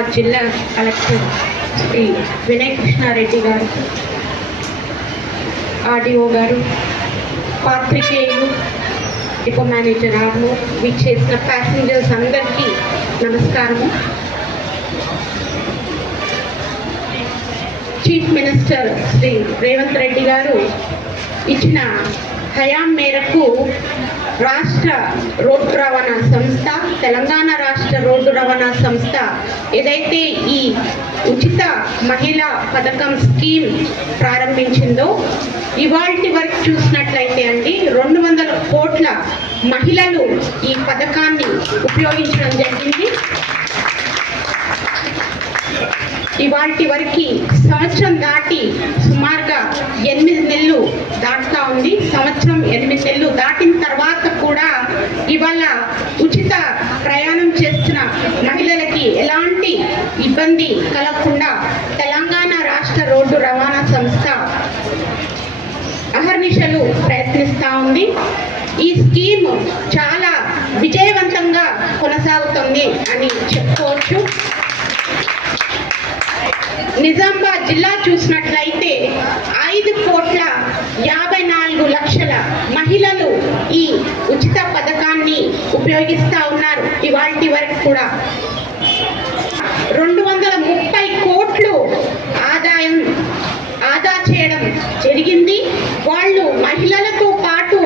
నిజామాబాద్ జిల్లా కలెక్టర్ శ్రీ వినయ్ కృష్ణారెడ్డి గారు, ఆర్డీఓ గారు, పాత్రికేయులు, డిపో మేనేజర్ ఆర్ను, విచ్చేసిన ప్యాసింజర్స్ అందరికీ నమస్కారము. చీఫ్ మినిస్టర్ శ్రీ రేవంత్ రెడ్డి గారు ఇచ్చిన హయాం మేరకు రాష్ట్ర రోడ్డు రవాణా సంస్థ, తెలంగాణ రాష్ట్ర రోడ్డు రవాణా సంస్థ ఏదైతే ఈ ఉచిత మహిళా పథకం స్కీమ్ ప్రారంభించిందో, ఇవాల్టి వరకు చూసినట్లయితే అండి 200 కోట్ల మహిళలు ఈ పథకాన్ని ఉపయోగించడం జరిగింది. ఇవాల్టి వరకు సంవత్సరం దాటి సుమారుగా 8 నెలలు దాటుతా ఉంది. సంవత్సరం 8 నెలలు దాటిన తర్వాత కూడా ఇవాళ ఉచిత ప్రయాణం చేస్తున్న మహిళలకి ఎలాంటి ఇబ్బంది కలగకుండా తెలంగాణ రాష్ట్ర రోడ్డు రవాణా సంస్థ అహర్నిశలు ప్రయత్నిస్తూ ఉంది. ఈ స్కీమ్ చాలా విజయవంతంగా కొనసాగుతుంది అని చెప్పుకోవచ్చు. నిజామాబాద్ జిల్లా చూసినట్లయితే 5,54,00,000 మహిళలు ఈ ఉచిత పథకాన్ని ఉపయోగిస్తూ ఉన్నారు. ఇవాల్టి వరకు కూడా 230 కోట్లు ఆదా చేయడం జరిగింది. వాళ్ళు మహిళలతో పాటు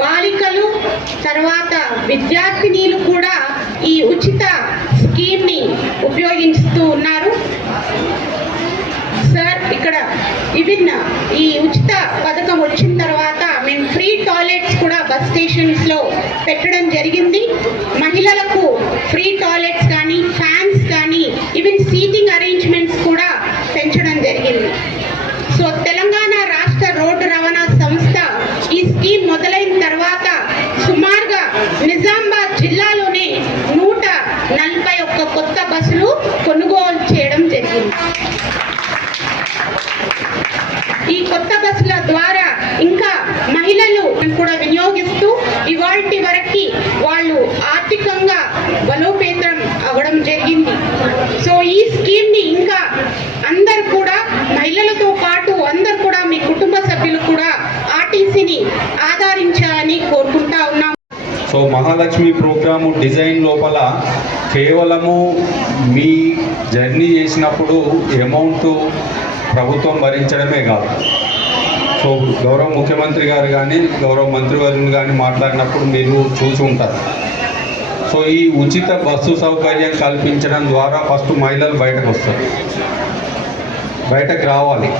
బాలికలు, తర్వాత విద్యార్థినీలు కూడా ఈ ఉచిత స్కీమ్ని ఉపయోగిస్తూ ఉన్నారు. సార్, ఇక్కడ ఈ ఉచిత పథకం వచ్చిన తర్వాత మేము ఫ్రీ టాయిలెట్స్ కూడా బస్ స్టేషన్స్లో పెట్టడం జరిగింది. మహిళలకు ఫ్రీ టాయిలెట్స్ కానీ, ఫ్యాన్స్ కానీ, ఈవెన్ సీటింగ్ అరేంజ్మెంట్స్ కూడా పెంచడం జరిగింది. సో తెలంగాణ రాష్ట్ర రోడ్డు రవాణా సంస్థ ఈ స్కీమ్ మొదలైన తర్వాత సుమారుగా నిజామాబాద్ జిల్లాలోనే 141 కొత్త బస్సులు కొనుగోలు చేయడం జరిగింది. ఈ కొత్త బస్సుల ద్వారా ఇంకా మహిళలు కూడా వినియోగిస్తూ ఇవాల్టి వరకు వాళ్ళు ఆర్థికంగా బలోపేతం అవ్వడం జరిగింది. సో ఈ స్కీమ్ని ఇంకా అందరు కూడా, మహిళలతో పాటు అందరు కూడా, మీ కుటుంబ సభ్యులు కూడా ఆర్టీసీని ఆదరించాలని కోరుకుంటా ఉన్నాం. సో మహాలక్ష్మి ప్రోగ్రాము డిజైన్ లోపల కేవలము మీ జర్నీ చేసినప్పుడు అమౌంట్ ప్రభుత్వం భరించడమే కాదు. సో గౌరవ ముఖ్యమంత్రి గారు కానీ, గౌరవ మంత్రివర్యులు కానీ మాట్లాడినప్పుడు మీరు చూసి ఉంటారు. సో ఈ ఉచిత బస్సు సౌకర్యం కల్పించడం ద్వారా ఫస్ట్ మహిళలు బయటకు రావాలి.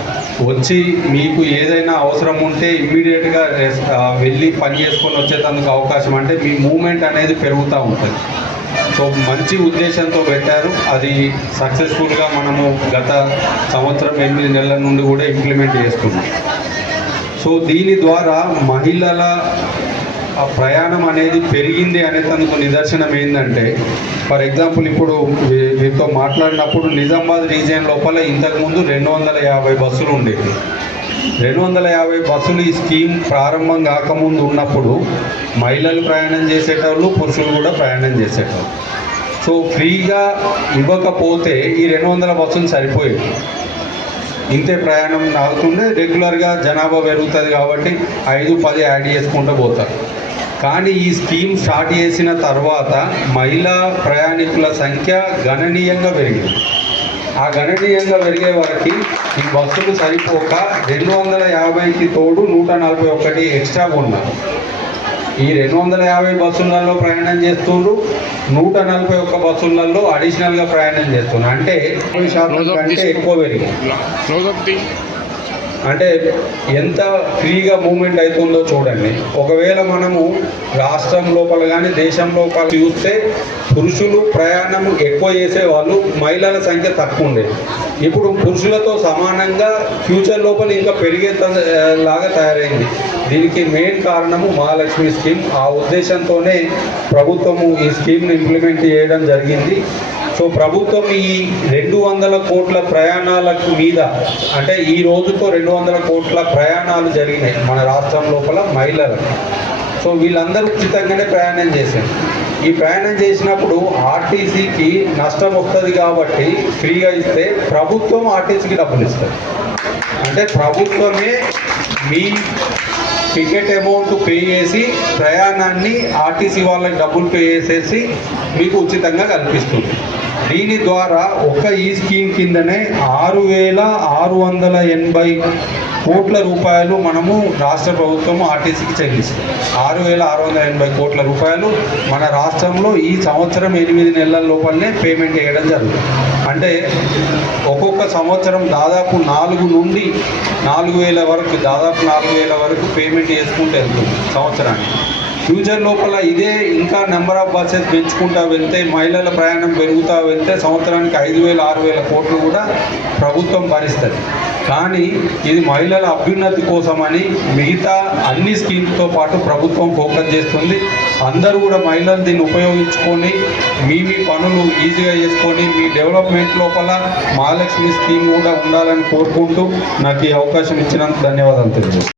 వచ్చి మీకు ఏదైనా అవసరం ఉంటే ఇమ్మీడియట్గా వెళ్ళి పని చేసుకొని వచ్చేందుకు అవకాశం, అంటే మీ మూమెంట్ అనేది పెరుగుతూ ఉంటుంది. సో మంచి ఉద్దేశంతో పెట్టారు. అది సక్సెస్ఫుల్గా మనము గత సంవత్సరం 8 నెలల నుండి కూడా ఇంప్లిమెంట్ చేస్తున్నాం. సో దీని ద్వారా మహిళల ప్రయాణం అనేది పెరిగింది అనేందుకు నిదర్శనం ఏంటంటే, ఫర్ ఎగ్జాంపుల్ ఇప్పుడు మీతో మాట్లాడినప్పుడు నిజామాబాద్ రీజియన్ లోపల ఇంతకుముందు 250 బస్సులు ఉండేవి. 250 బస్సులు ఈ స్కీమ్ ప్రారంభం కాకముందు ఉన్నప్పుడు మహిళలు ప్రయాణం చేసేటోళ్ళు, పురుషులు కూడా ప్రయాణం చేసేటోళ్ళు. సో ఫ్రీగా ఇవ్వకపోతే ఈ 200 బస్సులు సరిపోయేవి. ఇంతే ప్రయాణం అవుతుండే, రెగ్యులర్గా జనాభా పెరుగుతుంది కాబట్టి 5-10 యాడ్ చేసుకుంటూ పోతారు. కానీ ఈ స్కీమ్ స్టార్ట్ చేసిన తర్వాత మహిళా ప్రయాణికుల సంఖ్య గణనీయంగా పెరిగింది. ఆ గణనీయంగా పెరిగే వరకు ఈ బస్సులు సరిపోక 250కి తోడు 141 ఎక్స్ట్రా ఉన్నారు. ఈ 250 బస్సులలో ప్రయాణం చేస్తున్నారు, 141 బస్సులలో అడిషనల్గా ప్రయాణం చేస్తున్నారు. అంటే 50% కంటే ఎక్కువ పెరిగింది. అంటే ఎంత ఫ్రీగా మూవ్మెంట్ అవుతుందో చూడండి. ఒకవేళ మనము రాష్ట్రం లోపల కానీ దేశం లోపల చూస్తే పురుషులు ప్రయాణం ఎక్కువ చేసేవాళ్ళు, మహిళల సంఖ్య తక్కువ ఉండేది. ఇప్పుడు పురుషులతో సమానంగా ఫ్యూచర్ లోపల ఇంకా పెరిగేలాగా తయారైంది. దీనికి మెయిన్ కారణము మహాలక్ష్మి స్కీమ్. ఆ ఉద్దేశంతోనే ప్రభుత్వము ఈ స్కీమ్ని ఇంప్లిమెంట్ చేయడం జరిగింది. సో ప్రభుత్వం ఈ 200 కోట్ల ప్రయాణాలకు మీద, అంటే ఈ రోజుతో 200 కోట్ల ప్రయాణాలు జరిగినాయి మన రాష్ట్రం లోపల మహిళలకు. సో వీళ్ళందరూ ఉచితంగానే ప్రయాణం చేశారు. ఈ ప్రయాణం చేసినప్పుడు ఆర్టీసీకి నష్టం వస్తుంది కాబట్టి ఫ్రీగా ఇస్తే ప్రభుత్వం ఆర్టీసీకి డబ్బులు ఇస్తుంది. అంటే ప్రభుత్వమే మీ టికెట్ అమౌంట్ పే చేసి ప్రయాణాన్ని ఆర్టీసీ వాళ్ళకి డబ్బులు పే చేసేసి మీకు ఉచితంగా కల్పిస్తుంది. దీని ద్వారా ఈ స్కీమ్ కిందనే 6,680 కోట్ల రూపాయలు మనము రాష్ట్ర ప్రభుత్వం ఆర్టీసీకి చెల్లిస్తుంది. 6,680 కోట్ల రూపాయలు మన రాష్ట్రంలో ఈ సంవత్సరం 8 నెలల లోపలనే పేమెంట్ చేయడం జరుగుతుంది. అంటే ఒక్కొక్క సంవత్సరం దాదాపు 4 నుండి 4,000 వరకు, దాదాపు 4,000 వరకు పేమెంట్ చేసుకుంటూ వెళ్తుంది సంవత్సరానికి. ఫ్యూచర్ లోపల ఇదే ఇంకా నెంబర్ ఆఫ్ బస్సెస్ పెంచుకుంటూ వెళ్తే, మహిళల ప్రయాణం పెరుగుతూ వెళ్తే సంవత్సరానికి 5,000-6,000 కోట్లు కూడా ప్రభుత్వం భరిస్తుంది. కానీ ఇది మహిళల అభ్యున్నతి కోసమని మిగతా అన్ని స్కీమ్స్తో పాటు ప్రభుత్వం ఫోకస్ చేస్తుంది. అందరూ కూడా మహిళలు దీన్ని ఉపయోగించుకొని మీ పనులు ఈజీగా చేసుకొని మీ డెవలప్మెంట్ లోపల మహాలక్ష్మి స్కీమ్ కూడా ఉండాలని కోరుకుంటూ నాకు ఈ అవకాశం ఇచ్చినందుకు ధన్యవాదాలు తెలియజేస్తాను.